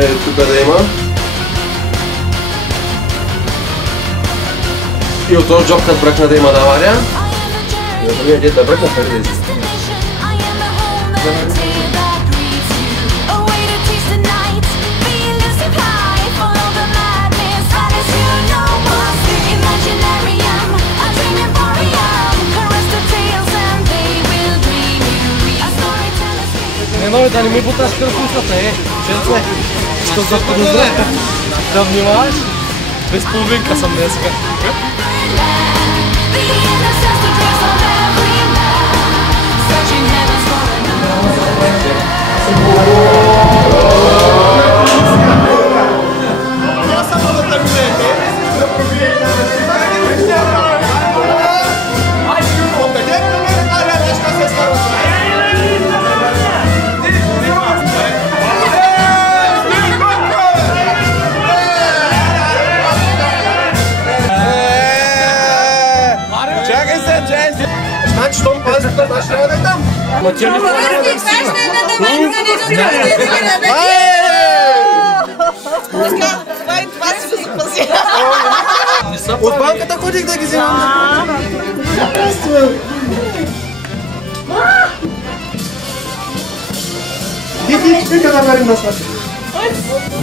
тук да има. И от този джоб, като бръкна да има на авария. И от другия дед да бръкна преди да излиза. Нови да не ми буташ кърпусата, честно. Що за подозрение? Да внимаваш? Без половинка съм днеска. Значи, щом пазите, аз трябва да дам. Ма тя не трябва да дам Това си го запази. От банката ходих да ги вземам. Диди, вика да мерим на свърши.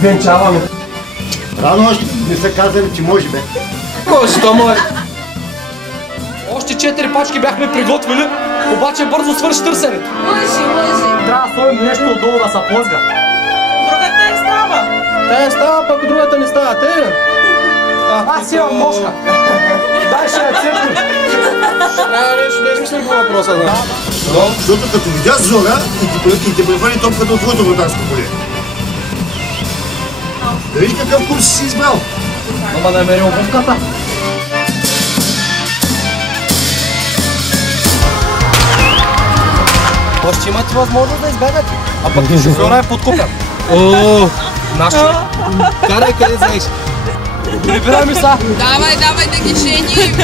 Венчаваме. Рано още не са казали, че може бе. Може, то може. Още 4 пачки бяхме приготвили, обаче бързо свърши търсенето. Лъжи. Трябва да сложим нещо отдолу да се плъзга. Другата е става. Тая става, пък другата не става. Те? Аз имам мошка. Дай ще я цепни. Трябва нещо да измислим по въпроса. Защото като видя Зора и те прехвърли топката от твоето вратарско поле. Да видиш какъв курс си избрал. Ама намери обувката. Още имате възможност да избегате. А пък и шофьора е подкупен. О, Наш. карай къде знаеш. Прибирай ми са. Давай да ги женим.